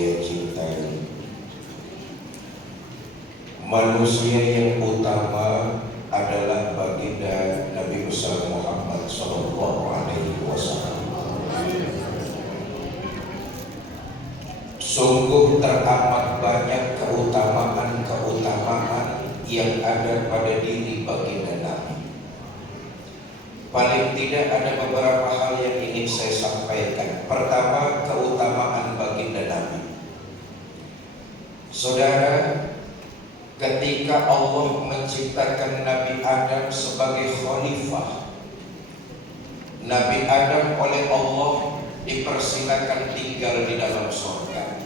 saya cintai, manusia yang utama adalah baginda Nabi besar Muhammad Sallallahu Alaihi Wasallam. Sungguh teramat banyak keutamaan yang ada pada diri baginda Nabi. Paling tidak ada beberapa hal yang ingin saya sampaikan. Pertama, keutamaan baginda Nabi. Saudara, ketika Allah menciptakan Nabi Adam sebagai khalifah, Nabi Adam oleh Allah dipersilakan tinggal di dalam surga.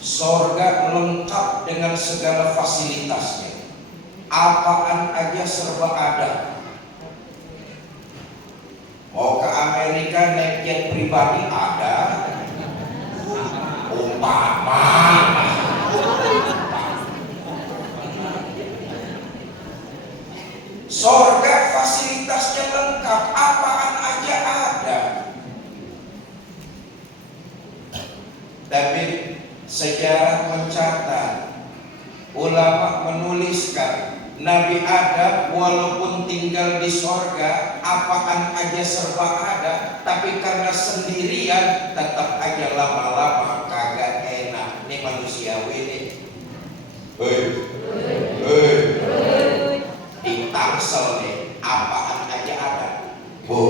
Surga lengkap dengan segala fasilitasnya. Apaan aja serba ada. Mau ke Amerika naik jet pribadi ada. Umpama surga fasilitasnya lengkap, apaan aja ada. Tapi sejarah mencatat, ulama menuliskan, Nabi Adam walaupun tinggal di sorga, apaan aja serba ada, tapi karena sendirian tetap aja lama-lama kagak enak. Ini manusiawi nih. Di Tangsel nih, apaan aja ada. Bu,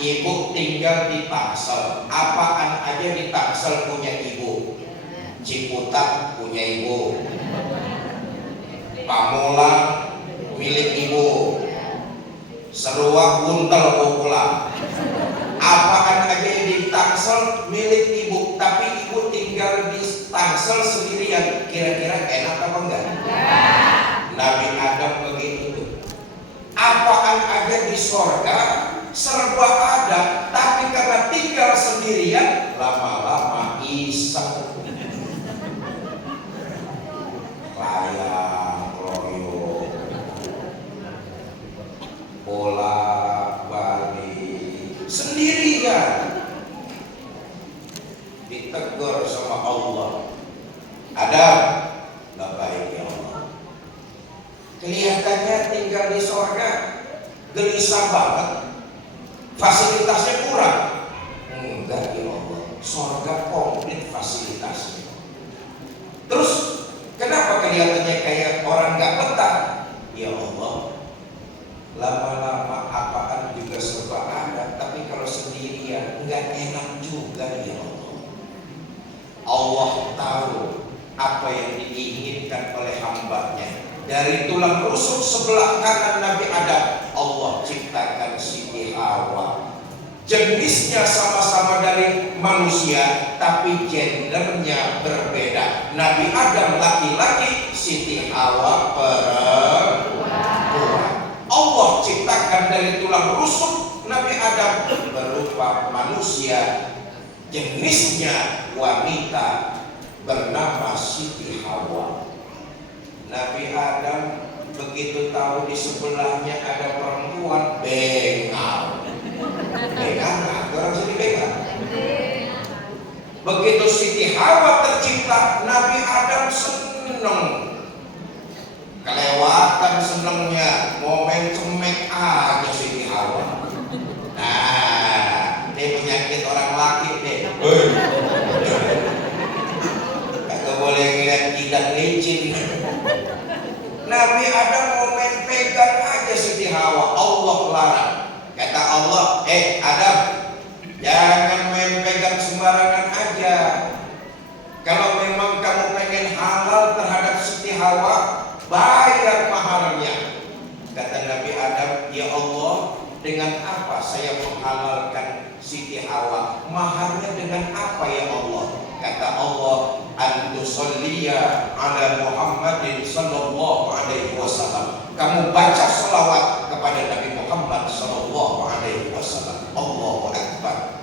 ibu tinggal di Tangsel, apaan aja di Tangsel punya ibu. Ciputat punya ibu, Pamulang milik ibu, Seruak Buntel pulang. Apaan aja di Tangsel milik ibu, tapi ibu tinggal di Tangsel sendirian. Kira-kira enak apa enggak? Nabi Adam begitu tuh. Apaan aja di sorga serba ada, tapi karena tinggal sendirian lama-lama iseng. Layang loyo bolak-balik sendirian. Ditegur sama Allah, Adam, gak baik ya Allah. Kelihatannya tinggal di surga gelisah banget, fasilitasnya kurang. Enggak ya Allah, surga komplit fasilitasnya. Terus kenapa kelihatannya kayak orang gak betah? Ya Allah, lama-lama apaan juga serba ada, tapi kalau sendirian nggak enak juga ya Allah. Allah tahu apa yang diinginkan oleh hambanya. Dari tulang rusuk sebelah kanan Nabi Adam, Allah ciptakan Siti Hawa. Jenisnya sama-sama dari manusia, tapi gendernya berbeda. Nabi Adam laki-laki, Siti Hawa perempuan. Allah ciptakan dari tulang rusuk Nabi Adam berupa manusia, jenisnya wanita, bernama Siti Hawa. Nabi Adam begitu tahu di sebelahnya ada perempuan, bengal. Bengal, orang sini bengal. Begitu Siti Hawa tercipta, Nabi Adam seneng. Kelewatan senengnya, mau main cemek aja Siti Hawa. Nah, ini penyakit orang laki deh. Kagak boleh ngeliat jidat licin. Nabi Adam mau main pegang aja Siti Hawa, Allah larang. Kata Allah, Adam, jangan main pegang sembarangan aja. Kalau memang kamu pengen halal terhadap Siti Hawa, bayar maharnya. Kata Nabi Adam, ya Allah, dengan apa saya menghalalkan Siti Hawa? Maharnya dengan apa ya Allah? Kata Allah, antusolliya ala Muhammadin sallallahu alaihi wasallam. Kamu baca selawat kepada Nabi Muhammad sallallahu alaihi wasallam. Allahu Akbar.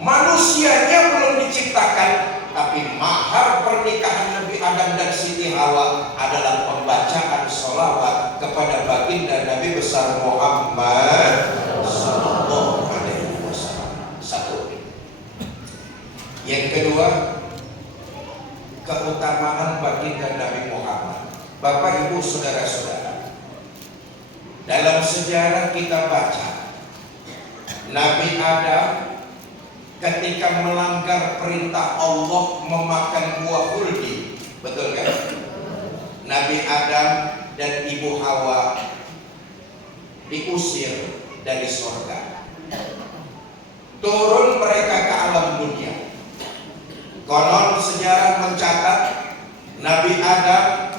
Manusianya belum diciptakan, tapi mahar pernikahan Nabi Adam dan Siti Hawa adalah pembacaan sholawat kepada baginda Nabi besar Muhammad sallallahu alaihi wasallam. Satu. Yang kedua, keutamaan baginda Nabi Muhammad. Bapak Ibu saudara-saudara, dalam sejarah kita baca Nabi Adam ketika melanggar perintah Allah memakan buah khuldi, betul kan? Nabi Adam dan Ibu Hawa diusir dari surga. Turun mereka ke alam dunia. Konon sejarah mencatat Nabi Adam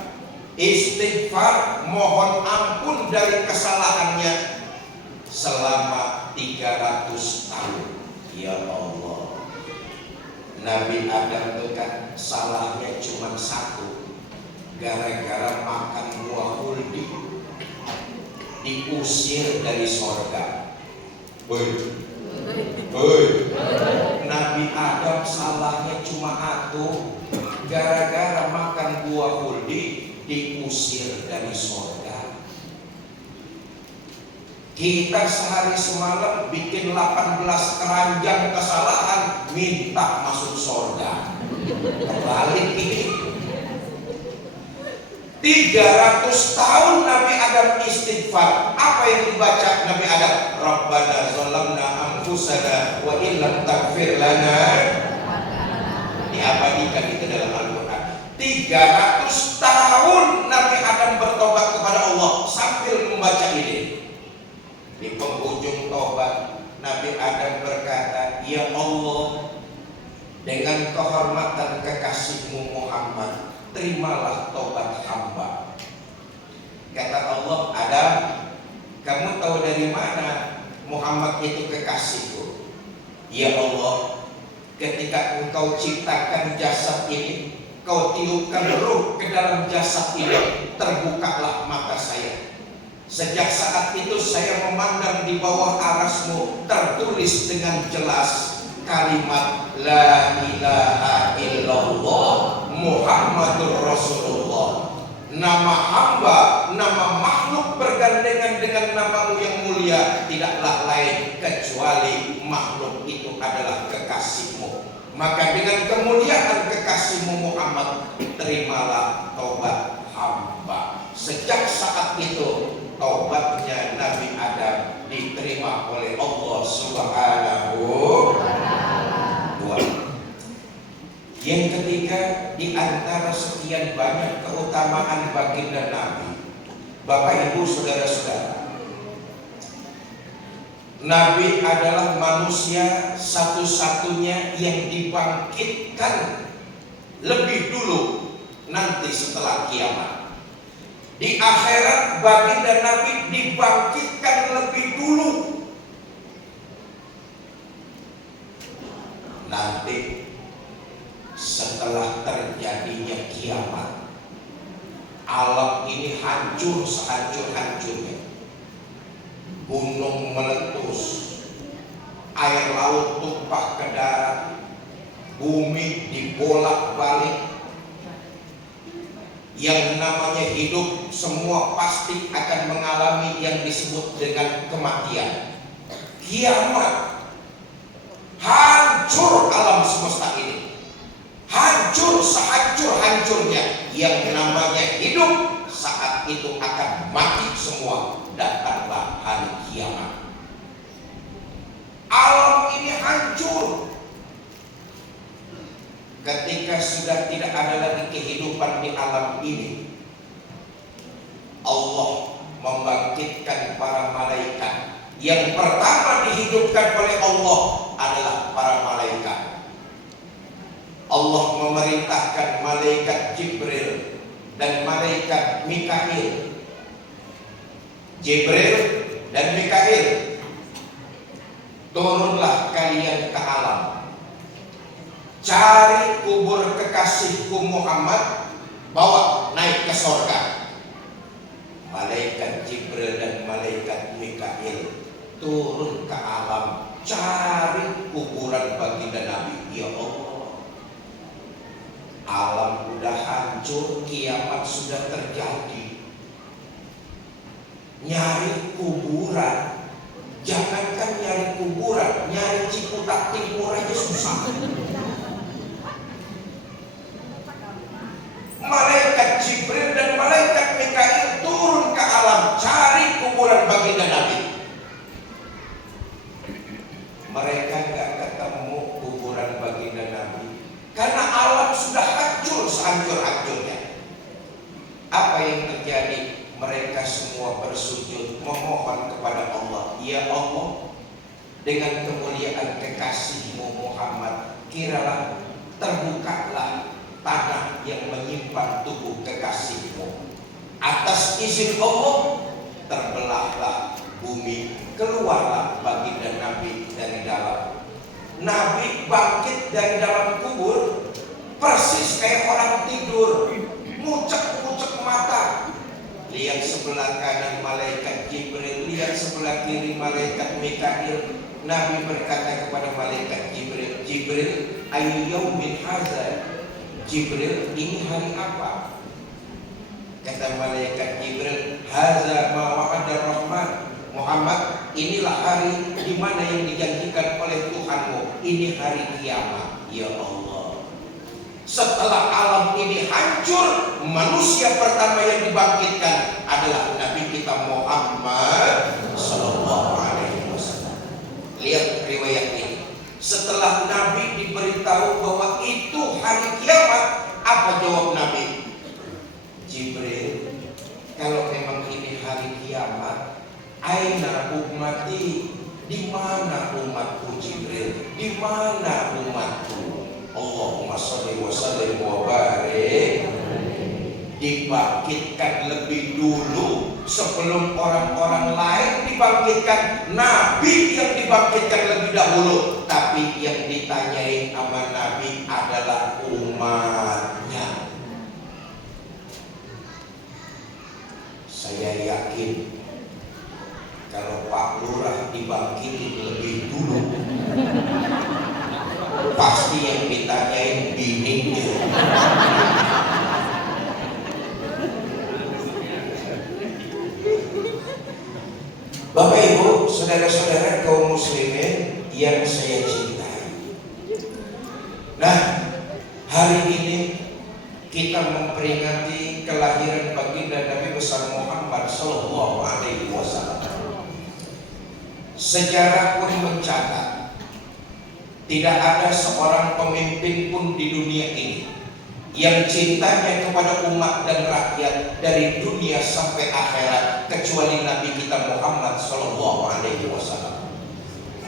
istighfar mohon ampun dari kesalahannya selama 300 tahun. Ya Allah, Nabi Adam itu kan salahnya cuma satu, gara-gara makan buah khuldi diusir dari surga. Nabi Adam salahnya cuma satu, gara-gara makan buah khuldi diusir dari surga. Kita sehari semalam bikin 18 keranjang kesalahan, minta masuk surga. Kebalik ini. 300 tahun Nabi Adam istighfar. Apa yang dibaca Nabi Adam? Rabbana zalamna anfusana wa illam taghfir lana. Diabadikan itu dalam Al-Quran. 300 tahun Nabi Adam bertobat kepada Allah sambil membaca ini. Di penghujung tobat Nabi Adam berkata, ya Allah, dengan kehormatan kekasihmu Muhammad, terimalah tobat hamba. Kata Allah, Adam, kamu tahu dari mana Muhammad itu kekasihku? Ya Allah, ketika engkau ciptakan jasad ini, kau tiupkan ruh ke dalam jasad ini, terbukalah mata saya. Sejak saat itu saya memandang di bawah arasmu tertulis dengan jelas kalimat La ilaha illallah Muhammadur Rasulullah. Nama hamba, nama makhluk bergandengan dengan namamu yang mulia tidaklah lain kecuali makhluk itu adalah kekasihmu. Maka dengan kemuliaan kekasihmu Muhammad, terimalah taubat hamba. Sejak saat itu taubatnya Nabi Adam diterima oleh Allah Subhanahu wa ta'ala. Yang ketiga, di antara sekian banyak keutamaan baginda Nabi, Bapak Ibu saudara-saudara, Nabi adalah manusia satu-satunya yang dibangkitkan lebih dulu nanti setelah kiamat. Di akhirat baginda Nabi dibangkitkan lebih dulu. Nanti setelah terjadinya kiamat, alam ini hancur sehancur-hancurnya. Gunung meletus, air laut tumpah ke darat, bumi dibolak-balik. Yang namanya hidup semua pasti akan mengalami yang disebut dengan kematian. Kiamat, hancur alam semesta ini, hancur sehancur-hancurnya. Yang namanya hidup saat itu akan mati semua. Datanglah hari kiamat. Alam ini hancur. Ketika sudah tidak ada lagi kehidupan di alam ini, Allah membangkitkan para malaikat. Yang pertama dihidupkan oleh Allah adalah para malaikat. Allah memerintahkan malaikat Jibril dan malaikat Mikail. Jibril dan Mikail, turunlah kalian ke alam, cari kubur kekasihku Muhammad, bawa naik ke surga. Malaikat Jibril dan malaikat Mikail turun ke alam, cari kuburan baginda Nabi. Ya Allah, alam udah hancur, kiamat sudah terjadi. Nyari kuburan, jangankan nyari kuburan, nyari Ciputat Timur aja susah. dengan kemuliaan kekasihmu Muhammad, kiralah terbukalah tanah yang menyimpan tubuh kekasihmu. Atas izin Allah terbelahlah bumi, keluarlah baginda Nabi dari dalam. Nabi bangkit dari dalam kubur persis kayak orang tidur, mucek-mucek mata. Lihat sebelah kanan malaikat Jibril, lihat sebelah kiri malaikat Mikail. Nabi berkata kepada malaikat Jibril, Jibril, ayu yaumin hadza? Jibril, ini hari apa? Kata malaikat Jibril, hadza ma wa'ada Rahman. Muhammad, inilah hari di mana yang dijanjikan oleh Tuhanmu. Ini hari kiamat. Ya Allah, setelah alam ini hancur, manusia pertama yang dibangkitkan adalah Nabi kita Muhammad Sallallahu Alaihi Wasallam. Lihat riwayat ini. Setelah Nabi diberitahu bahwa itu hari kiamat, apa jawab Nabi? Jibril, kalau memang ini hari kiamat, aina ummati? Di mana umatku Jibril? Di mana umatku? Allahumma sholli wa sallim wa barik. Dibangkitkan lebih dulu sebelum orang-orang lain dibangkitkan. Nabi yang dibangkitkan lebih dahulu, tapi yang ditanyain sama Nabi adalah umatnya. Saya yakin kalau Pak Lurah dibangkitin lebih dulu, pasti yang ditanyain bininya. Bapak Ibu, saudara-saudara kaum muslimin yang saya cintai. Nah, hari ini kita memperingati kelahiran baginda Nabi besar Muhammad Sallallahu Alaihi Wasallam. Sejarah pun mencatat, tidak ada seorang pemimpin pun di dunia ini yang cintanya kepada umat dan rakyat dari dunia sampai akhirat kecuali Nabi kita Muhammad Sallallahu Alaihi Wasallam.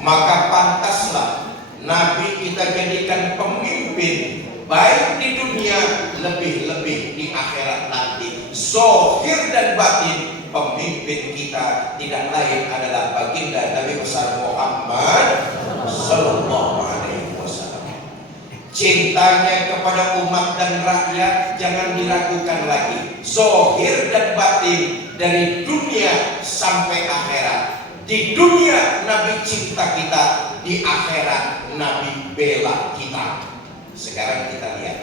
Maka pantaslah Nabi kita jadikan pemimpin baik di dunia, lebih-lebih di akhirat nanti. Zahir dan batin pemimpin kita tidak lain adalah baginda Nabi besar Muhammad Sallallahu Alaihi Wasallam. Cintanya kepada umat dan rakyat jangan diragukan lagi. Zahir dan batin dari dunia sampai akhirat. Di dunia Nabi cinta kita, di akhirat Nabi bela kita. Sekarang kita lihat,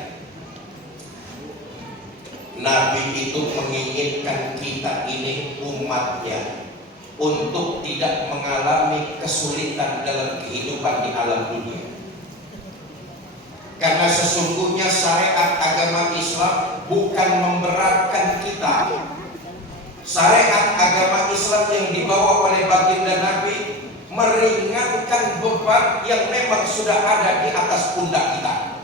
Nabi itu menginginkan kita ini umatnya untuk tidak mengalami kesulitan dalam kehidupan di alam dunia. Karena sesungguhnya syariat agama Islam bukan memberatkan kita. Syariat agama Islam yang dibawa oleh baginda Nabi meringankan beban yang memang sudah ada di atas pundak kita.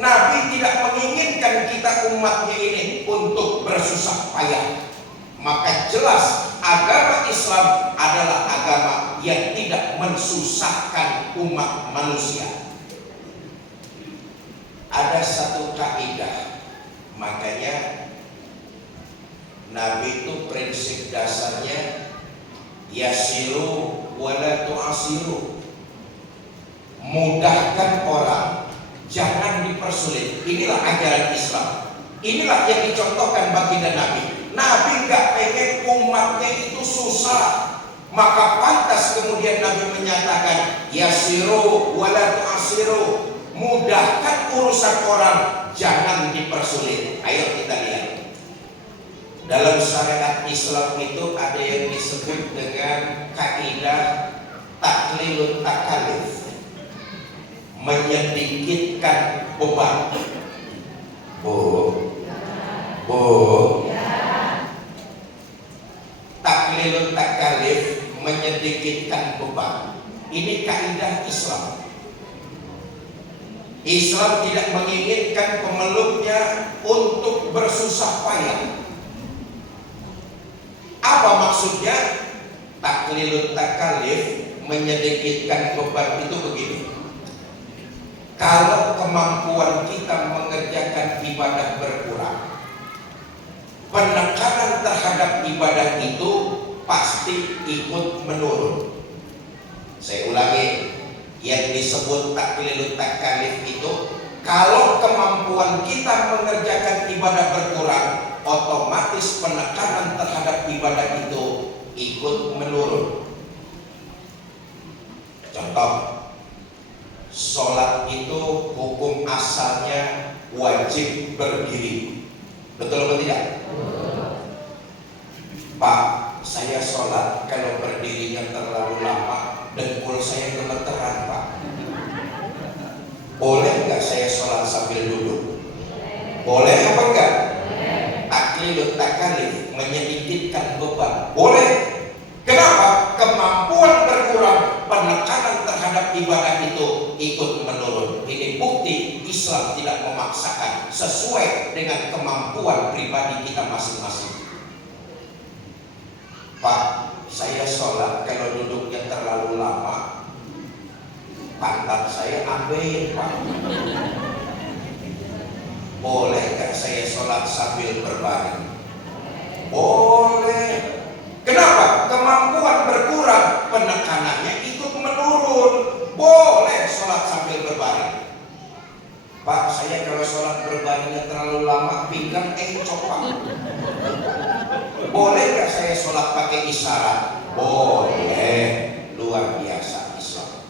Nabi tidak menginginkan kita umatnya ini untuk bersusah payah. Maka jelas agama Islam adalah agama yang tidak mensusahkan umat manusia. Ada satu kaidah, makanya Nabi itu prinsip dasarnya yasiru wala tu'asiru. Mudahkan orang, jangan dipersulit. Inilah ajaran Islam. Inilah yang dicontohkan baginda Nabi. Nabi gak pengen umatnya itu susah. Maka pantas kemudian Nabi menyatakan yasiru wala tu'asiru. Mudahkan urusan orang, jangan dipersulit. Ayo kita lihat. Dalam syariat Islam itu ada yang disebut dengan kaidah taklilun takalif, menyedikitkan beban. Taklilun takalif, menyedikitkan beban. Ini kaidah Islam. Islam tidak menginginkan pemeluknya untuk bersusah payah. Apa maksudnya? Taklilun takalif, menyedikitkan beban itu begini. Kalau kemampuan kita mengerjakan ibadah berkurang, penekanan terhadap ibadah itu pasti ikut menurun. Saya ulangi, yang disebut taklilut takalif itu, kalau kemampuan kita mengerjakan ibadah berkurang, otomatis penekanan terhadap ibadah itu ikut menurun. Contoh, sholat itu hukum asalnya wajib berdiri, betul atau tidak? Pak, saya sholat kalau berdirinya terlalu lama, dengkul saya gemeteran, Pak. Boleh nggak saya sholat sambil duduk? Boleh apa enggak? Taklilut takalif, menyedikitkan beban, boleh. Kenapa? Kemampuan berkurang, penekanan terhadap ibadah itu ikut menurun. Ini bukti Islam tidak memaksakan, sesuai dengan kemampuan pribadi kita masing-masing. Pak, saya sholat kalau duduknya terlalu lama, pantat saya ambil, Pak. Boleh nggak saya sholat sambil berbaring? Boleh. Kenapa? Kemampuan berkurang, penekanannya ikut menurun. Boleh sholat sambil berbaring. Pak, saya kalau sholat berbaringnya terlalu lama, pinggang encok, Pak. Boleh nggak saya sholat pakai isyarat? Boleh. Luar biasa Islam.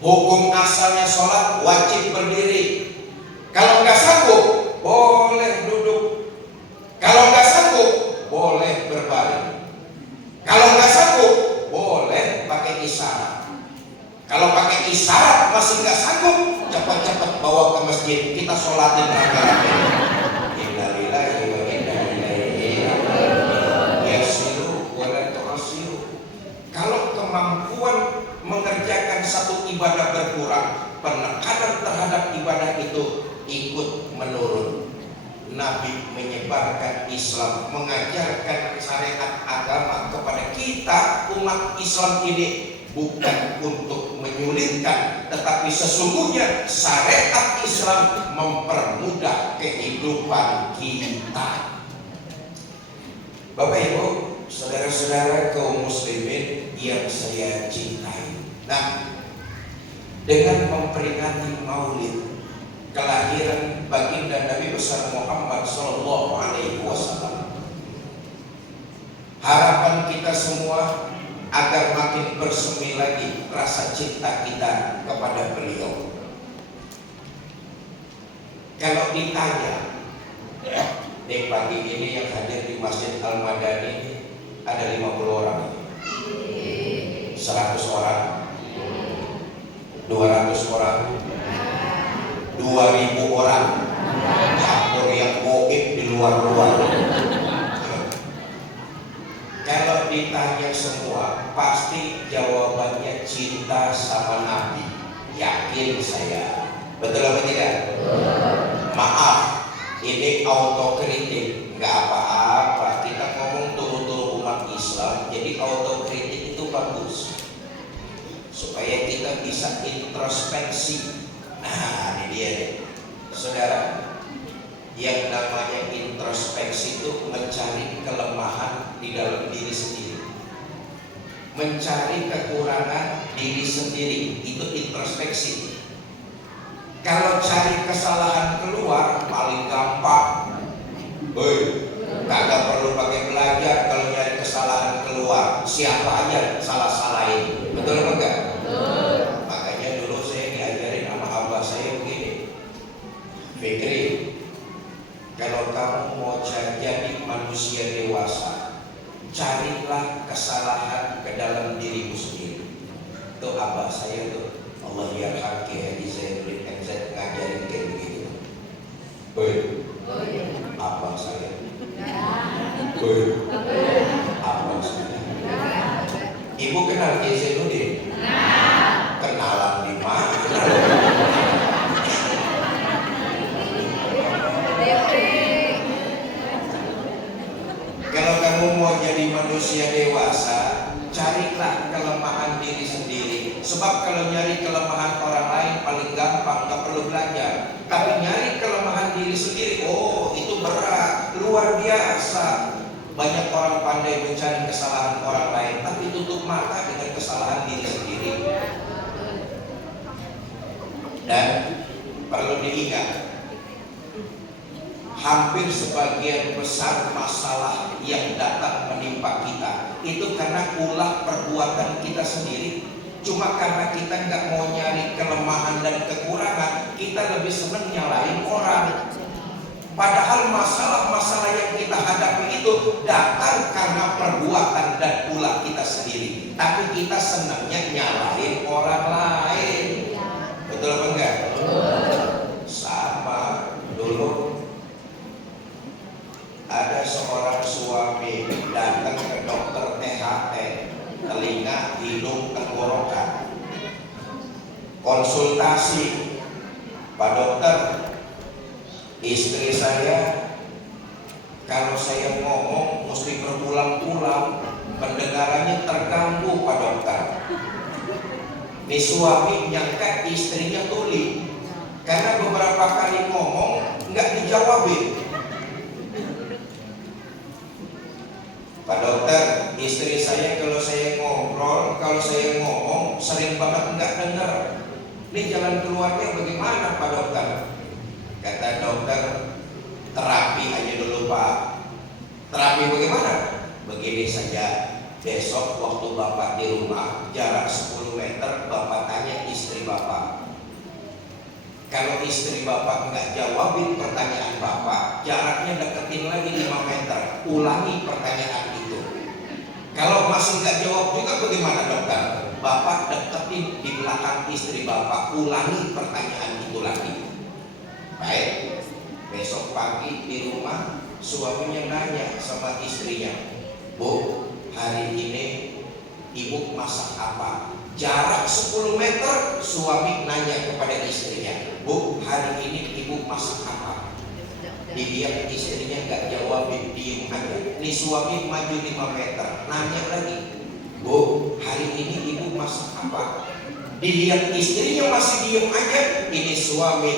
Hukum asalnya sholat wajib berdiri. Kalau nggak sanggup, boleh duduk. Kalau nggak sanggup, boleh berbaring. Kalau nggak sanggup, boleh pakai isyarat. Kalau pakai isyarat masih nggak sanggup, cepat-cepat bawa ke masjid, kita sholatin rame-rame. Innalillahi wa inna ilaihi raji'un. Yasiru wa la tu'asiru. Kalau kemampuan mengerjakan satu ibadah berkurang, penekanan terhadap ibadah itu ikut menurun. Nabi menyebarkan Islam, mengajarkan syariat agama kepada kita umat Islam ini bukan untuk menyulitkan, tetapi sesungguhnya syariat Islam mempermudah kehidupan kita. Bapak Ibu, saudara-saudara kaum muslimin yang saya cintai. Nah, dengan memperingati Maulid kelahiran baginda Nabi besar Muhammad Sallallahu Alaihi Wasallam, harapan kita semua agar makin bersemi lagi rasa cinta kita kepada beliau. Kalau ditanya, di pagi ini yang hadir di Masjid Al-Madani ada 50 orang, 100 orang, 200 orang, 2000 orang, campur yang goib di luar-luar. Kalau ditanya semua, pasti jawabannya cinta sama Nabi. Yakin saya. Betul apa tidak? Maaf, ini autokritik, nggak apa-apa. Kita ngomong turu-turu umat Islam, jadi autokritik itu bagus, supaya kita bisa introspeksi. Nah, ini dia nih, saudara. Yang namanya introspeksi itu mencari kelemahan di dalam diri sendiri, mencari kekurangan diri sendiri, itu introspeksi. Kalau cari kesalahan keluar paling gampang. Kagak perlu pakai belajar kalau nyari kesalahan keluar. Siapa aja salah-salahin. Betul apa enggak? Betul. Makanya dulu saya diajarin sama abah saya begini, Fikri, kalau kamu mau jadi manusia dewasa, carilah kesalahan ke dalam dirimu sendiri. Itu abah saya tuh, Allah yarham Ki Haji Zainuddin MZ, ngajarin kayak begitu. Abah saya. Abah saya. Ibu kenal Ki Zainuddin? Kenalan di mana? Kalau kamu mau jadi manusia dewasa, carilah kelemahan diri pandai mencari kesalahan orang lain, tapi tutup mata dengan kesalahan diri sendiri. Dan perlu diingat, hampir sebagian besar masalah yang datang menimpa kita itu karena ulah perbuatan kita sendiri. Cuma karena kita nggak mau nyari kelemahan dan kekurangan, kita lebih senang nyalain orang. Padahal masalah-masalah yang kita hadapi itu datang karena perbuatan dan ulah kita sendiri. Tapi kita senangnya nyalain orang lain. Betul apa enggak? Sama dulu ada seorang suami datang ke dokter THT, telinga, hidung, tenggorokan, konsultasi. Pak dokter, istri saya kalau saya ngomong mesti berulang-ulang, pendengarannya terganggu Pak dokter. Ini suami nyangka istrinya tuli, karena beberapa kali ngomong nggak dijawabin. Pak dokter, istri saya kalau saya ngobrol, kalau saya ngomong sering banget nggak dengar. Ini jalan keluarnya bagaimana Pak dokter? Kata dokter, terapi aja dulu Pak. Terapi bagaimana? Begini saja, besok waktu Bapak di rumah, jarak 10 meter, Bapak tanya istri Bapak. Kalau istri Bapak nggak jawabin pertanyaan Bapak, jaraknya deketin lagi 5 meter, ulangi pertanyaan itu. Kalau masih nggak jawab juga bagaimana dokter? Bapak deketin di belakang istri Bapak, ulangi pertanyaan itu lagi. Baik, besok pagi di rumah suaminya nanya sama istrinya, Bu, hari ini ibu masak apa? Jarak 10 meter suami nanya kepada istrinya, Bu, hari ini ibu masak apa? Dia istrinya nggak jawab, diem aja. Ini suami maju 5 meter, nanya lagi, Bu, hari ini ibu masak apa? Dilihat istrinya masih diem aja. Ini suami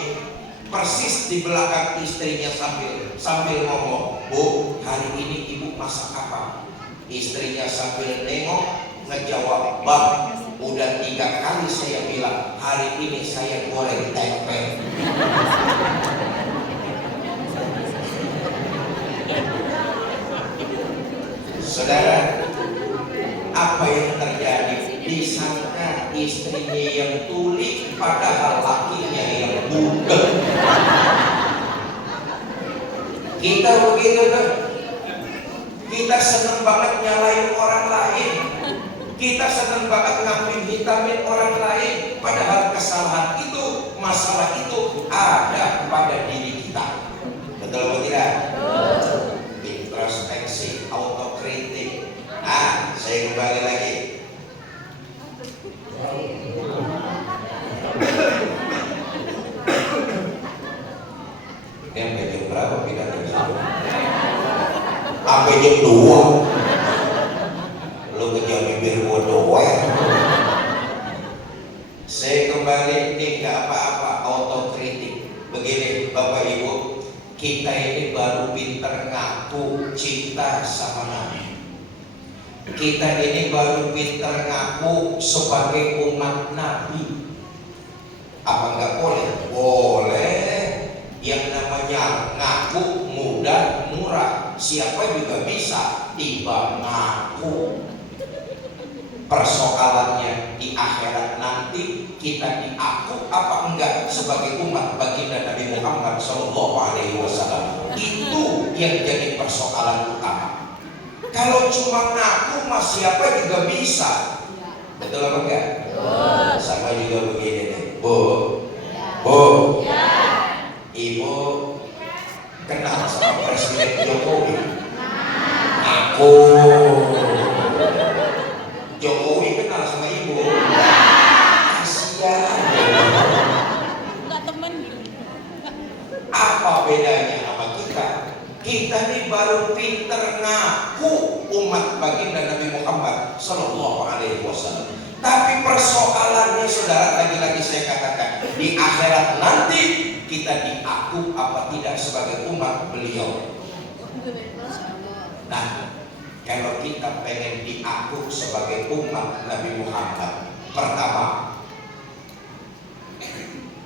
persis di belakang istrinya sambil ngomong, Bu, hari ini ibu masak apa? Istrinya sambil nengok ngejawab, Bang, udah 3 kali saya bilang hari ini saya goreng tempe. Saudara, apa yang terjadi? Disangka istrinya yang tuli, padahal lakinya yang budak. Kita begitu kan? Kita seneng banget nyalain orang lain. Kita seneng banget ngambil hitamin orang lain. Padahal kesalahan itu, masalah itu ada pada diri kita. Betul atau tidak? Introspeksi, autokritik. Nah, saya kembali lagi. Sampai jam berapa pidato? Sampai jam 2. Lu kejam bibir gua doang. Saya kembali, ini gak apa-apa, autokritik. Begini Bapak Ibu, kita ini baru pinter ngaku cinta sama Nabi. Kita ini baru pinter ngaku sebagai umat Nabi. Apa nggak boleh? Boleh. Yang namanya ngaku mudah murah. Siapa juga bisa tiba ngaku. Persoalannya di akhirat nanti kita diaku apa enggak sebagai umat baginda Nabi Muhammad SAW. Itu yang jadi persoalan utama. Kalau cuma ngaku mas siapa juga bisa. Betul apa enggak? Sama juga begini nih, Bu. Bu. Ibu kenal sama Presiden Jokowi? Aku. Jokowi kenal sama ibu? Kasihan. Enggak temen. Apa bedanya sama kita? Kita nih baru pinter ngaku umat baginda Nabi Muhammad SAW. Tapi persoalannya saudara, lagi-lagi saya katakan, di akhirat nanti kita diaku apa tidak sebagai umat beliau. Nah, Kalau kita pengen diaku sebagai umat Nabi Muhammad, pertama,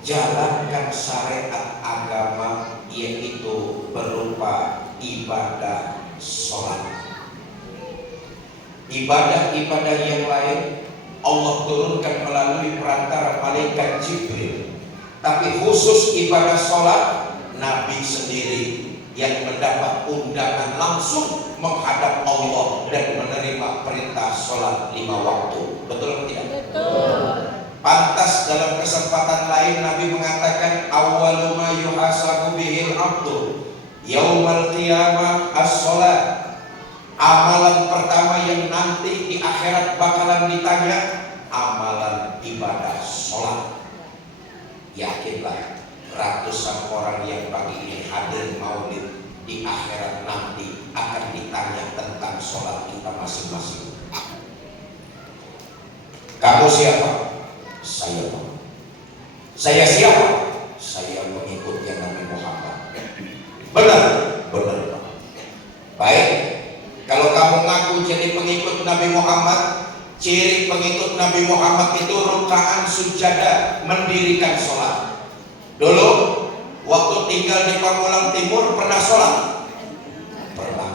jalankan syariat agama, yaitu berupa ibadah sholat. Ibadah-ibadah yang lain Allah turunkan melalui perantara malaikat Jibril, tapi khusus ibadah sholat, Nabi sendiri yang mendapat undangan langsung menghadap Allah dan menerima perintah sholat 5 waktu. Betul atau tidak? Betul. Pantas dalam kesempatan lain Nabi mengatakan, awwalu ma yuhasabu bihil abdu yaumal qiyamah as-sholat. Amalan pertama yang nanti di akhirat bakalan ditanya, amalan ibadah sholat. Yakinlah, ratusan orang yang pagi ini hadir maulid di akhirat nanti akan ditanya tentang sholat kita masing-masing. Kamu siapa? Saya Pak. Saya siapa? Saya pengikutnya Nabi Muhammad. Benar? Benar Pak. Baik, kalau kamu ngaku jadi pengikut Nabi Muhammad, ciri pengikut Nabi Muhammad itu rukaan sujada, mendirikan sholat. Dulu waktu tinggal di Pamulang Timur pernah sholat? Pernah.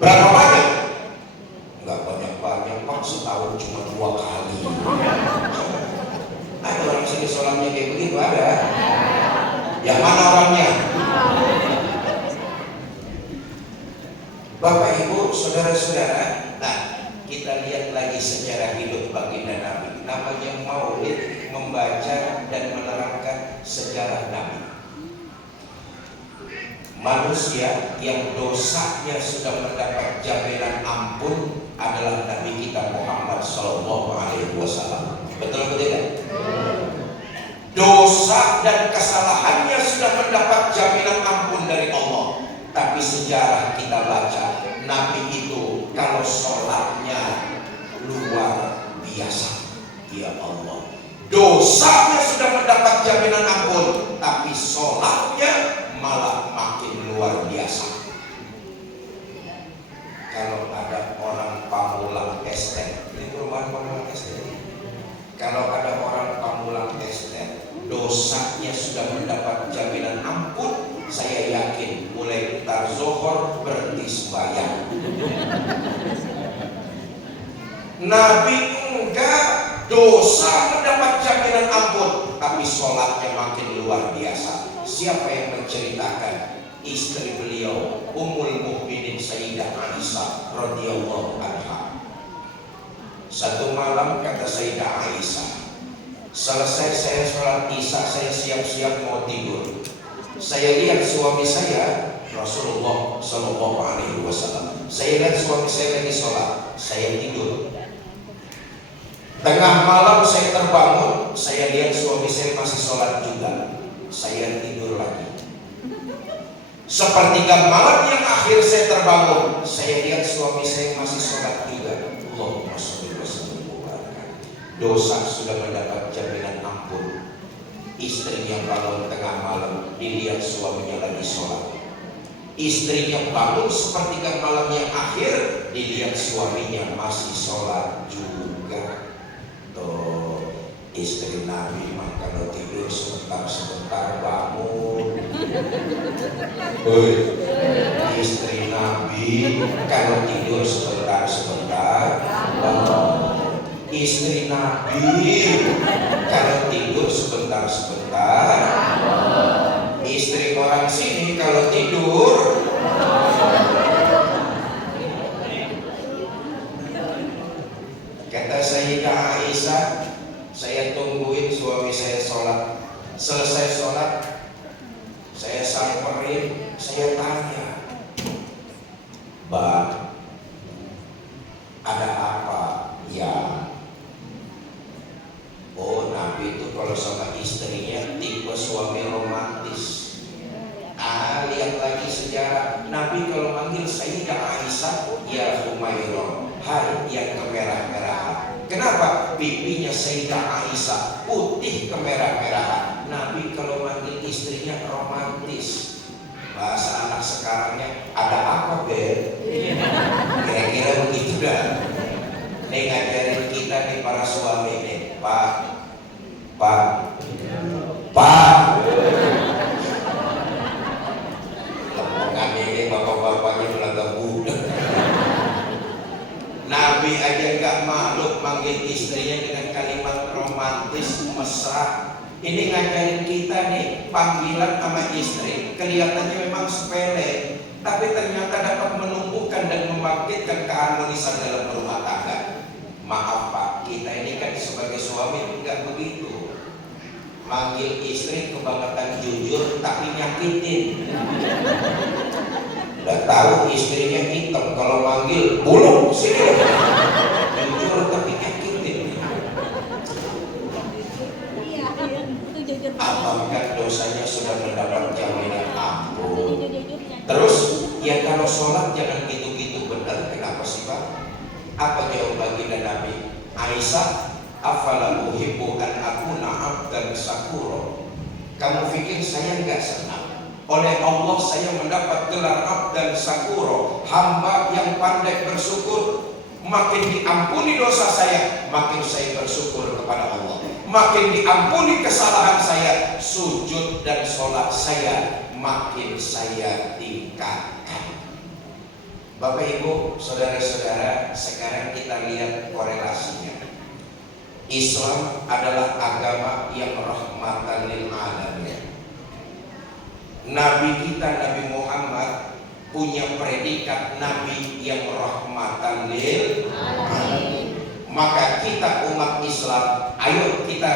Berapa banyak? Enggak banyak-banyak Pak, setahun cuma 2 kali. Ada orang sini sholatnya kayak begitu? Ada? Yang mana orangnya? Bapak Ibu, saudara-saudara, nah kita lihat lagi sejarah hidup baginda Nabi. Namanya maulid, membaca dan menerangkan sejarah Nabi. Manusia yang dosanya sudah mendapat jaminan ampun adalah Nabi kita Muhammad Sallallahu Alaihi Wasallam. Betul atau tidak? Dosa dan kesalahannya sudah mendapat jaminan ampun dari Allah. Tapi sejarah kita baca, Nabi itu kalau sholatnya luar biasa. Ya Allah, dosanya sudah mendapat jaminan ampun, tapi sholatnya malah makin luar biasa. Kalau ada orang Pamulang Estet, ini perumahan Pamulang Estet. Kalau ada orang Pamulang Estet, dosanya sudah mendapat jaminan ampun, saya yakin mulai entar zuhur berhenti sembahyang. Nabi enggak, dosa mendapat jaminan ampun, tapi sholatnya makin luar biasa. Siapa yang menceritakan? Istri beliau, Ummul Mukminin Sayyidah Aisyah radhiyallahu anha. Satu malam kata Sayyidah Aisyah, selesai saya sholat isya, saya siap-siap mau tidur. Saya lihat suami saya, Rasulullah Sallallahu Alaihi Wasallam. Saya lihat suami saya lagi sholat, saya tidur. Tengah malam saya terbangun, saya lihat suami saya masih sholat juga. Saya tidur lagi. Sepertiga malam yang akhir saya terbangun, saya lihat suami saya masih sholat juga. Allahumma sholli wa sallim wa barik. Dosa sudah mendapat jaminan ampun. Istrinya bangun tengah malam, dilihat suaminya lagi sholat. Istrinya bangun sepertiga malam yang akhir, dilihat suaminya masih sholat juga. Tuh, istri Nabi mah kalau tidur sebentar bangun. Istri Nabi kalau tidur sebentar bangun. Istri Nabi kalau tidur sebentar. Istri orang sini kalau tidur kata Sayyidah Aisyah, saya tungguin suami saya sholat. Selesai sholat, saya samperin, saya tanya, Bang, ada apa? Ya, oh Nabi itu kalau sama istrinya tipe suami romantis. Lihat lagi sejarah Nabi kalau manggil Sayyidah Aisyah, ya Humairah, hari yang kemerah-merahan. Kenapa? Pipinya Sayyidah Aisyah putih kemerah-merahan. Nabi kalau manggil istrinya romantis. Bahasa anak sekarangnya, ada apa Bel? Kira-kira begitu dah. Ini ngajarin kita nih para suami nih, Pak, lempengan ini bapak-bapaknya belaga budak. Nabi aja nggak malu manggil istrinya dengan kalimat romantis mesra. Ini ngajarin kita nih, panggilan sama istri kelihatannya memang sepele, tapi ternyata dapat menumbuhkan dan membangkitkan keharmonisan dalam rumah tangga. Maaf Pak, kita ini kan sebagai suami nggak begitu. Manggil istri kebangetan jujur tapi nyakitin. Udah tahu istrinya hitam, kalau manggil buluk sih. Jujur tapi nyakitin. Apakah dosanya sudah mendapat jaminan ampun? Terus ya kalau sholat jangan gitu-gitu benar. Kenapa sih Pak? Apa jawab baginda Nabi? Aisyah, afala uhibbu an akuna abdan syakura. Kamu pikir saya nggak senang? Oleh Allah saya mendapat gelar abdan syakura, hamba yang pandai bersyukur. Makin diampuni dosa saya, makin saya bersyukur kepada Allah. Makin diampuni kesalahan saya, sujud dan sholat saya makin saya tingkatkan. Bapak Ibu, saudara-saudara, sekarang kita lihat korelasinya. Islam adalah agama yang rahmatan lil alamin. Nabi kita Nabi Muhammad punya predikat Nabi yang rahmatan lil alamin. Maka kita umat Islam, ayo kita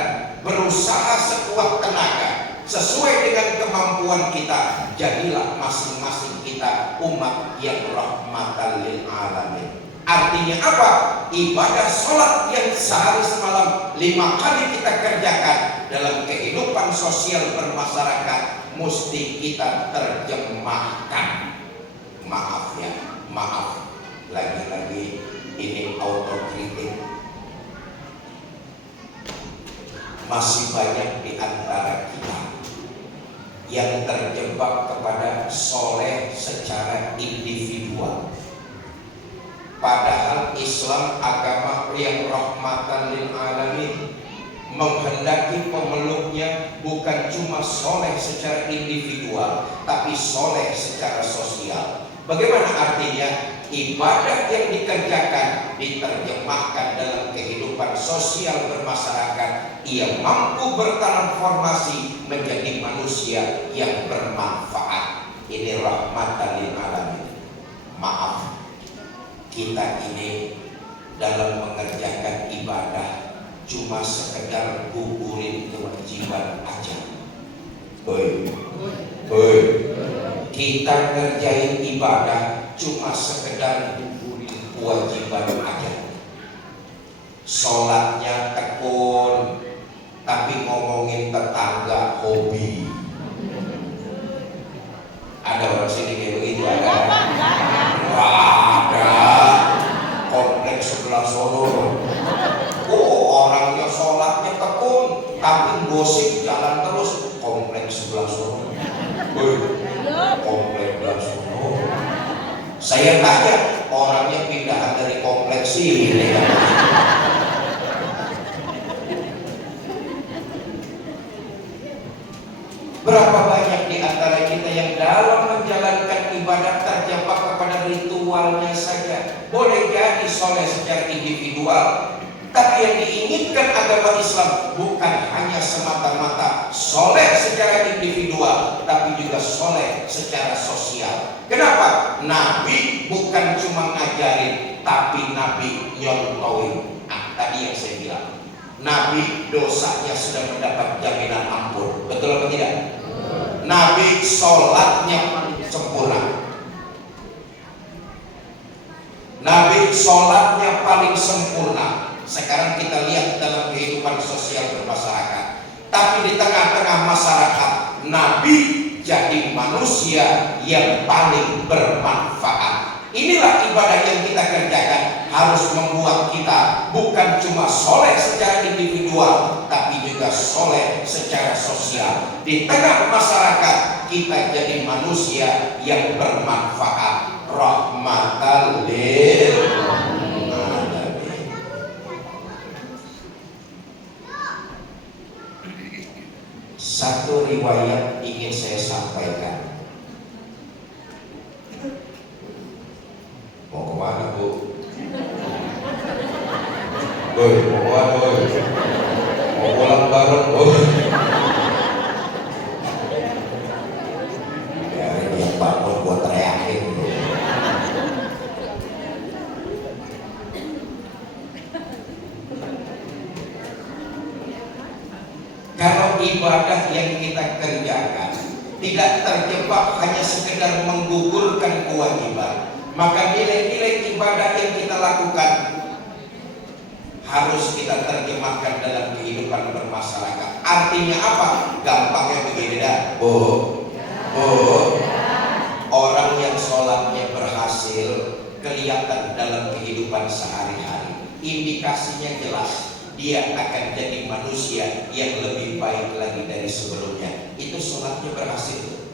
berusaha sekuat tenaga sesuai dengan kemampuan kita. Jadilah masing-masing kita umat yang rahmatan lil alamin. Artinya apa? Ibadah sholat yang sehari semalam 5 kali kita kerjakan dalam kehidupan sosial bermasyarakat mesti kita terjemahkan. Maaf ya, maaf. Lagi-lagi ini autokritik. Masih banyak di antara kita yang terjebak kepada soleh secara individual. Padahal Islam agama yang rahmatan lil alamin, menghendaki pemeluknya bukan cuma soleh secara individual, tapi soleh secara sosial. Bagaimana artinya? Ibadah yang dikerjakan diterjemahkan dalam kehidupan sosial bermasyarakat. Ia mampu bertransformasi menjadi manusia yang bermanfaat. Ini rahmatan lil alamin. Maaf, kita ini dalam mengerjakan ibadah cuma sekedar gugurin kewajiban aja. Kita ngerjain ibadah cuma sekedar gugurin kewajiban aja. Sholatnya tekun, tapi ngomongin tetangga hobi. Ada orang sini kayak begitu? Ada? Ada. Kompleks sebelah sono. Orangnya sholatnya tekun, tapi gosip jalan terus. Kompleks sebelah sono. Kompleks sebelah sono. Saya tanya, orangnya pindahan dari kompleks ini. Berapa banyak di antara kita yang dalam menjalankan ibadah terjebak kepada ritualnya saja. Boleh jadi soleh secara individual, tapi yang diinginkan agama Islam bukan hanya semata-mata soleh secara individual, tapi juga soleh secara sosial. Kenapa? Nabi bukan cuma ngajarin, tapi Nabi nyontoin. Nah, tadi yang saya bilang, Nabi dosanya sudah mendapat jaminan ampun. Betul atau tidak? Nabi sholatnya sempurna. Nabi sholatnya paling sempurna. Sekarang kita lihat dalam kehidupan sosial bermasyarakat. Tapi di tengah-tengah masyarakat, Nabi jadi manusia yang paling bermanfaat. Inilah ibadah yang kita kerjakan harus membuat kita bukan cuma soleh secara individual, tapi juga juga soleh secara sosial. Di tengah masyarakat kita jadi manusia yang bermanfaat, rahmatan lil alamin. Satu riwayat ingin saya sampaikan. Mau kemana Bu? Boy, mau kemana boy? Mau pulang bareng boy? Ya ini bangun buat teriakin bro. Kalau ibadah yang kita kerjakan tidak terjebak hanya sekedar menggugurkan kewajiban, maka nilai-nilai ibadah yang kita lakukan harus kita terjemahkan dalam kehidupan bermasyarakat. Artinya apa? Gampangnya begini dah. Orang yang sholatnya berhasil kelihatan dalam kehidupan sehari-hari. Indikasinya jelas, dia akan jadi manusia yang lebih baik lagi dari sebelumnya. Itu sholatnya berhasil.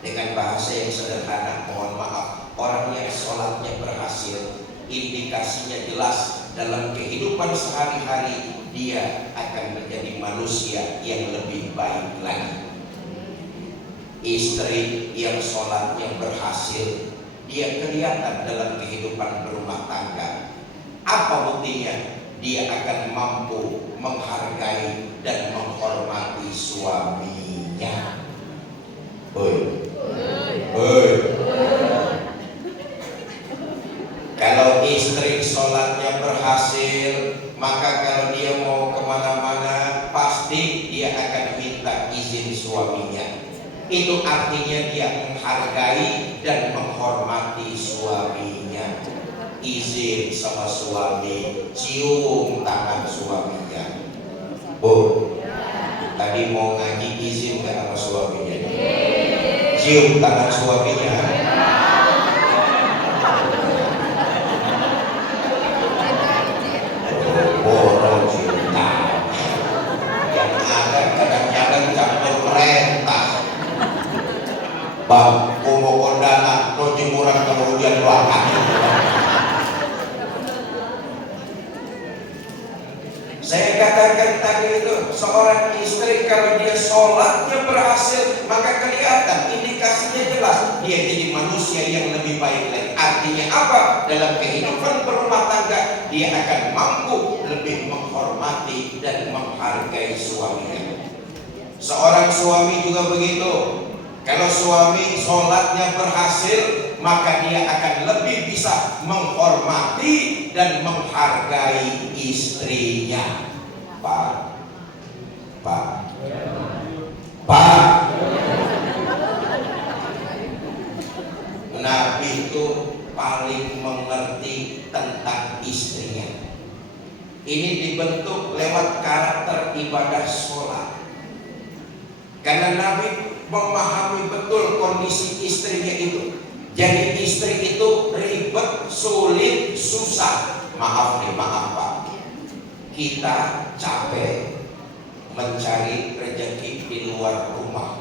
Dengan bahasa yang sederhana, mohon maaf, orang yang sholatnya berhasil, indikasinya jelas dalam kehidupan sehari-hari dia akan menjadi manusia yang lebih baik lagi. Istri yang sholatnya berhasil, dia kelihatan dalam kehidupan berumah tangga. Apa buktinya? Dia akan mampu menghargai dan menghormati suaminya. Kalau istri sholatnya berhasil, maka kalau dia mau kemana-mana pasti dia akan minta izin suaminya. Itu artinya dia menghargai dan menghormati suaminya. Izin sama suami, cium tangan suaminya. Bu, tadi mau ngaji izin gak sama suaminya? Cium tangan suaminya. Borong cinta. Yang ada kadang-kadang campur perintah. Bang, kumo kondangan, no jemuran kalau hujan doakan. Saya katakan tadi itu, seorang istri kalau dia sholatnya berhasil, maka kelihatan, indikasinya jelas, dia jadi manusia yang lebih baik lagi. Artinya apa? Dalam kehidupan berumah tangga, dia akan mampu lebih menghormati dan menghargai suaminya. Seorang suami juga begitu. Kalau suami sholatnya berhasil, maka dia akan lebih bisa menghormati dan menghargai istrinya. Pak, Nabi itu paling mengerti tentang istrinya. Ini dibentuk lewat karakter ibadah sholat. Karena Nabi memahami betul kondisi istrinya itu. Jadi istri itu ribet, sulit, susah. Maaf Pak, kita capek mencari rezeki di luar rumah.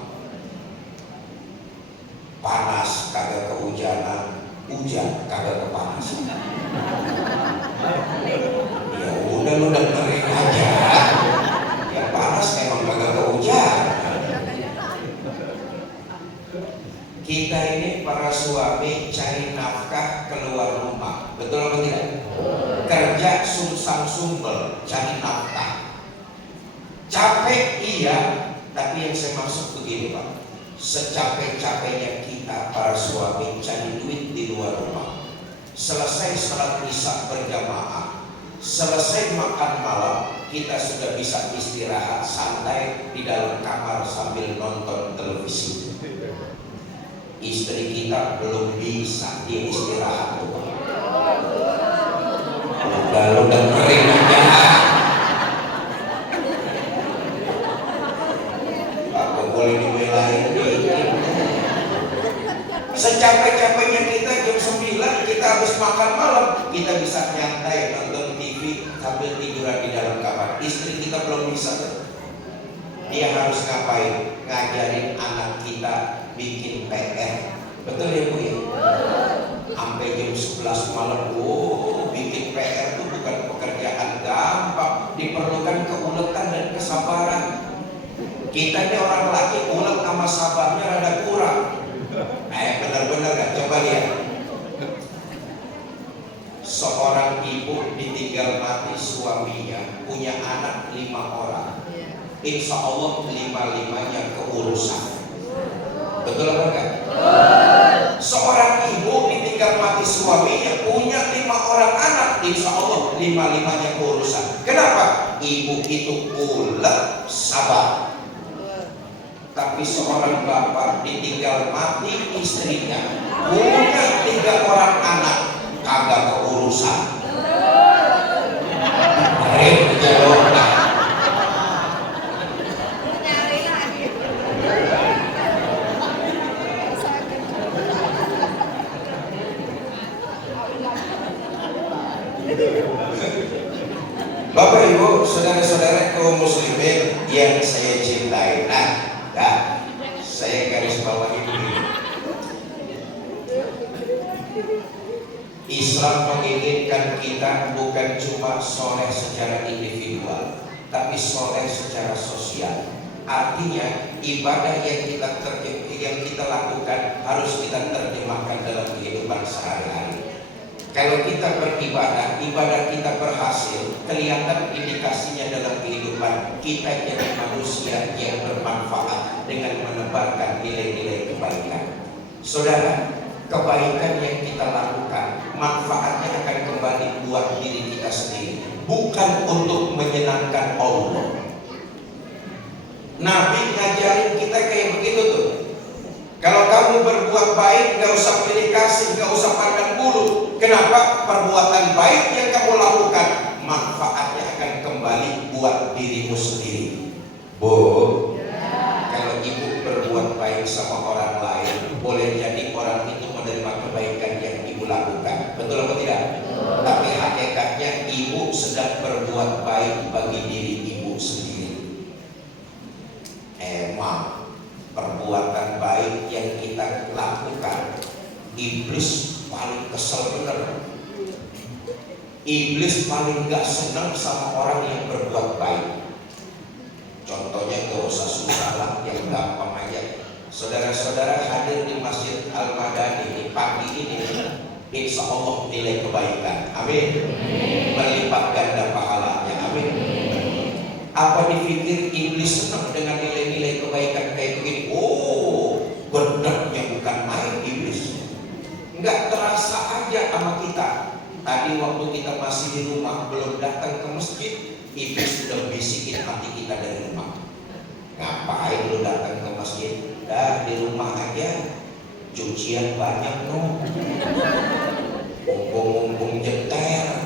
Panas kagak kehujanan, hujan kagak kepanasan. Ya udah lu dengerin aja. Yang panas memang kagak kehujanan. Kita ini para suami cari nafkah keluar rumah, betul apa tidak? Kerja sungsang sumbel, cari nafkah. Capek iya, tapi yang saya maksud begini Pak, secapek-capeknya kita para suami cari duit di luar rumah, selesai salat isya berjamaah, selesai makan malam, kita sudah bisa istirahat santai di dalam kamar sambil nonton televisi. Istri kita belum bisa, dia istirahat tuh. Udah lu dengerin aja. Aku boleh dibelain dikit. Secapek-capeknya kita jam 9 kita habis makan malam, kita bisa nyantai nonton TV sambil tiduran di dalam kamar. Istri kita belum bisa. Dia harus ngapain? Ngajarin anak kita bikin PR. Betul ya Bu ya? Sampai jam 11 malam, bikin PR itu bukan pekerjaan gampang, diperlukan keuletan dan kesabaran. Kita ini orang laki ulet sama sabarnya rada kurang. Benar-benar gak? Coba lihat. Seorang ibu ditinggal mati suaminya, punya anak 5 orang. Insya Allah 5-5-nya keurusan. Betul apa enggak? Seorang ibu ditinggal mati suaminya, punya 5 orang anak, insya Allah 5-5-nya keurusan. Kenapa? Ibu itu ulet, sabar. Tapi seorang bapak ditinggal mati istrinya, punya 3 orang anak, kagak keurusan. Bapak Ibu, saudara-saudara kaum muslimin yang saya cintai, saya garis bawahi begini. Islam menginginkan kita bukan cuma soleh secara individual, tapi soleh secara sosial. Artinya ibadah yang kita lakukan harus kita terjemahkan dalam kehidupan sehari-hari. Kalau kita beribadah, ibadah kita berhasil, kelihatan indikasinya dalam kehidupan kita jadi manusia yang bermanfaat dengan menebarkan nilai-nilai kebaikan. Saudara, kebaikan yang kita lakukan, manfaatnya akan kembali buat diri kita sendiri, bukan untuk menyenangkan Allah. Nabi ngajarin kita kayak begitu tuh. Kalau kamu berbuat baik, gak usah pilih kasih, gak usah pandang bulu. Kenapa? Perbuatan baik yang kamu lakukan, manfaatnya akan kembali buat dirimu sendiri. Bu, kalau ibu berbuat baik sama orang lain, boleh jadi orang itu menerima kebaikan yang ibu lakukan. Betul atau tidak? Tapi hakikatnya ibu sedang berbuat baik bagi diri ibu sendiri. Emang perbuatan baik yang kita lakukan, iblis paling kesel bener. Iblis paling gak senang sama orang yang berbuat baik. Contohnya gak usah susah lah, yang gampang aja. Saudara-saudara hadir di Masjid Al-Madani di pagi ini, insya Allah nilai kebaikan, amin, berlipat ganda pahalanya, amin. Apa dipikir iblis senang dengan nilai-nilai kebaikan kayak begini? Benarnya bukan main iblis. Nggak terasa aja sama kita. Tadi waktu kita masih di rumah, belum datang ke masjid, iblis sudah bisikin hati kita dari rumah. Ngapain lu datang ke masjid? Dah di rumah aja, cucian banyak no, mumpung jeter.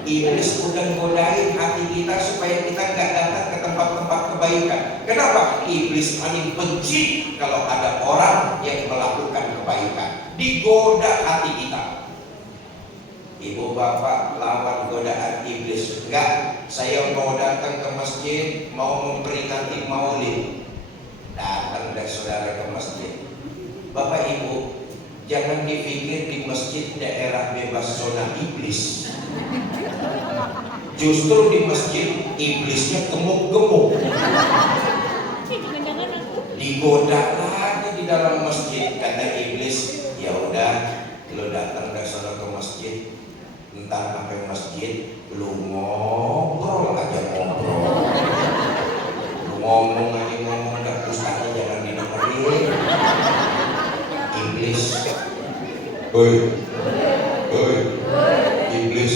Iblis udah godain hati kita supaya kita nggak datang ke tempat-tempat kebaikan. Kenapa? Iblis paling benci kalau ada orang yang melakukan kebaikan, digoda hati kita. Ibu bapak lawan godaan iblis. Enggak, saya mau datang ke masjid, mau memperingati maulid. Datang deh saudara ke masjid. Bapak ibu, jangan dipikir di masjid daerah bebas zona iblis. Justru di masjid iblisnya gemuk-gemuk. Digoda lagi di dalam masjid. Kata iblis, ya udah, lu datang dari sana ke masjid, entar sampai masjid lu ngobrol aja ngobrol. Lu ngomong aja ngomong, dan ustaznya jangan didengerin. Iblis, oi, iblis,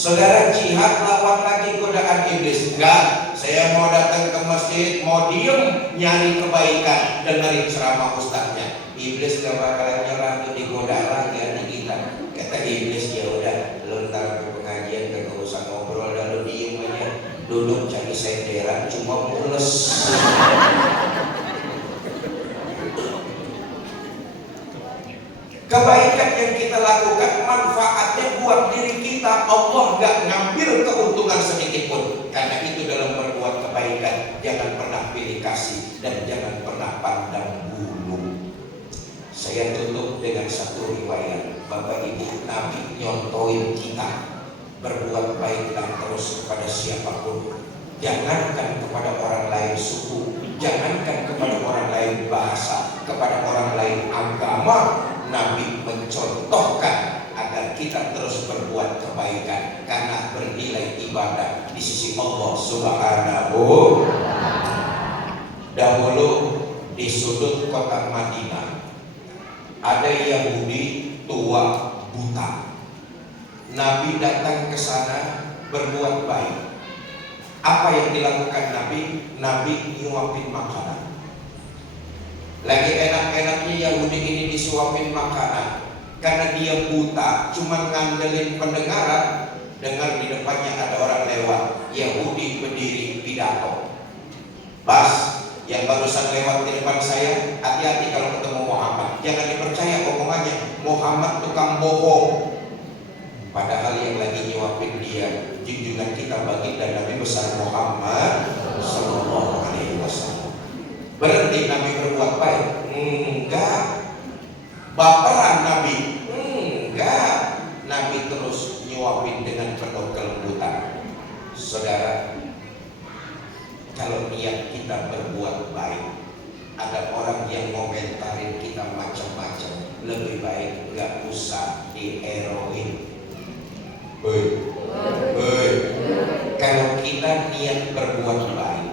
Saudara jihad lawan lagi godaan iblis. Enggak, saya mau datang ke masjid, mau diem nyari kebaikan, dengerin ceramah ustaznya. Iblis gak bakalan nyerah tuh, digoda lagi hati kita. Kata iblis, ya udah, lu ntar ke pengajian gak usah ngobrol, dan lu diem aja, duduk cari senderan, cuma mules. Kebaikan yang kita lakukan manfaatnya buat buat diri kita, Allah nggak ngambil keuntungan sedikit pun. Karena itu dalam berbuat kebaikan, jangan pernah pilih kasih dan jangan pernah pandang bulu. Saya tutup dengan satu riwayat. Bapak Ibu, Nabi nyontoin kita berbuat baiklah terus kepada siapapun. Jangankan kepada orang lain suku, jangankan kepada orang lain bahasa, kepada orang lain agama. Nabi mencontohkan agar kita terus berbuat kebaikan karena bernilai ibadah di sisi Allah Subhanahu. Dahulu di sudut kota Madinah ada Yahudi tua buta. Nabi datang ke sana berbuat baik. Apa yang dilakukan Nabi? Nabi nyuapin makanan. Lagi enak-enaknya Yahudi ini disuapin makanan. Karena dia buta, cuma ngandelin pendengaran. Dengar di depannya ada orang lewat, Yahudi berdiri pidato. Bas, yang barusan lewat di depan saya, hati-hati kalau ketemu Muhammad. Jangan dipercaya omongannya, Muhammad tukang bohong. Padahal yang lagi nyuapin dia junjungan kita baginda Nabi besar Muhammad Sallallahu Alaihi Wasallam. Berhenti Nabi berbuat baik? Enggak. Baperan Nabi? Enggak. Nabi terus nyuapin dengan penuh kelembutan. Saudara, kalau niat kita berbuat baik, ada orang yang komentarin kita macam-macam, lebih baik nggak usah dieroin. Kalau kita niat berbuat baik,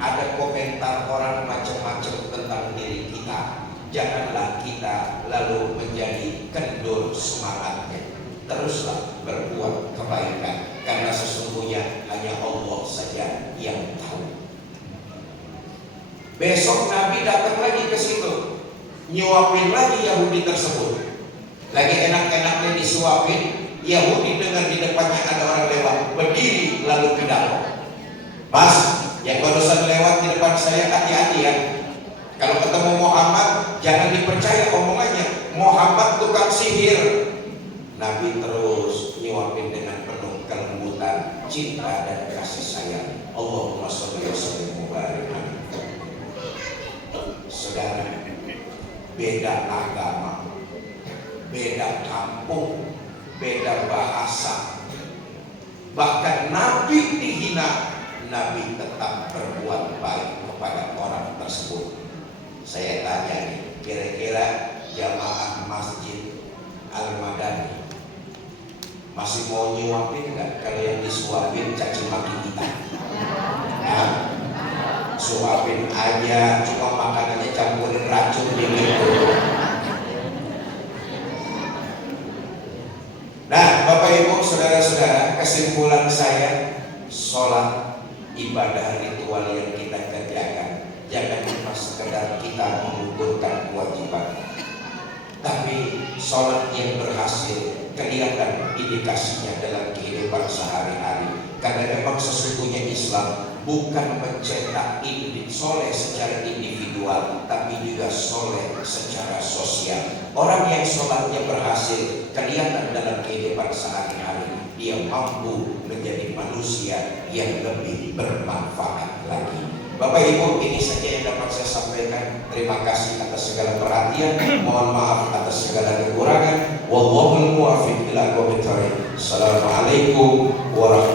ada komentar orang macam-macam tentang diri kita, janganlah kita lalu menjadi kendur semangatnya. Teruslah berbuat kebaikan, karena sesungguhnya hanya Allah saja yang tahu. Besok Nabi datang lagi ke situ, nyuapin lagi Yahudi tersebut. Lagi enak-enaknya disuapin, Yahudi dengar di depannya ada orang lewat, berdiri lalu pidato. Mas, yang barusan lewat di depan saya, hati-hati ya. Kalau ketemu Muhammad, jangan dipercaya omongannya, Muhammad tukang sihir. Nabi terus nyuapin dengan penuh kelembutan, cinta dan kasih sayang. Allahumma sholli wa sallim wa barik. Saudara, beda agama, beda kampung, beda bahasa, bahkan Nabi dihina, Nabi tetap berbuat baik kepada orang tersebut. Saya tanya nih, kira-kira jamaah Masjid Al-Madani masih mau nyuapin nggak kalau yang disuapin caci maki kita? Nah, suapin aja, cuma makanannya campurin racun gitu. Nah, Bapak Ibu, saudara-saudara, kesimpulan saya, sholat ibadah ritual yang kita kerjakan jangan cuma sekedar kita mengukurkan kewajiban, tapi sholat yang berhasil kelihatan indikasinya dalam kehidupan sehari-hari. Karena memang sesungguhnya Islam bukan mencetak individu soleh secara individual, tapi juga soleh secara sosial. Orang yang sholatnya berhasil kelihatan dalam kehidupan sehari-hari, dia mampu menjadi manusia yang lebih bermanfaat lagi. Bapak Ibu, ini saja yang dapat saya sampaikan. Terima kasih atas segala perhatian. Mohon maaf atas segala kekurangan. Wallahul muwaffiq ila aqwamit thoriq. Assalamualaikum warahmatullahi wabarakatuh.